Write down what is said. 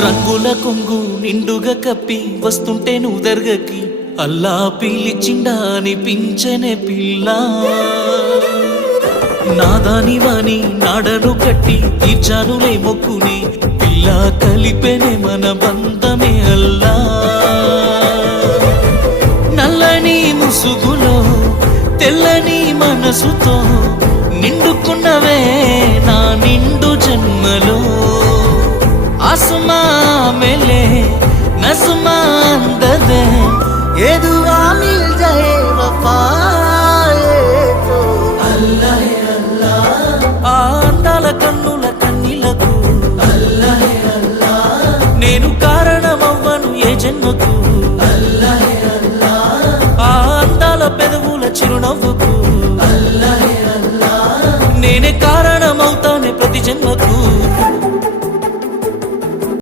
రంగుల కొంగు నిండుగా కప్పి వస్తుంటే నువ్వు దర్గకి అల్లా పిలిచిండా అనిపించనే పిల్ల నాదాని వాణి నాడను కట్టి తీర్చానులే మొక్కుని పిల్ల కలిపెనే మన బంధమే అల్లా నల్లని ముసుగులో తెల్లని మనసుతో నిండుకున్నవే నా నిండు జన్మలో आसमा मिले नस्मा अंदर ये दुआ मिल जाए वफा तो अल्लाह अल्लाह आंदाल कन्नुल कन्निलकु अल्लाह अल्लाह नेनु कारणमव्वनु ये जन्मकु अल्लाह अल्लाह आंदाल पेदवुल चिरुनव्वुकु अल्लाह अल्लाह नेने कारणमవుతానే ప్రతి జన్మకు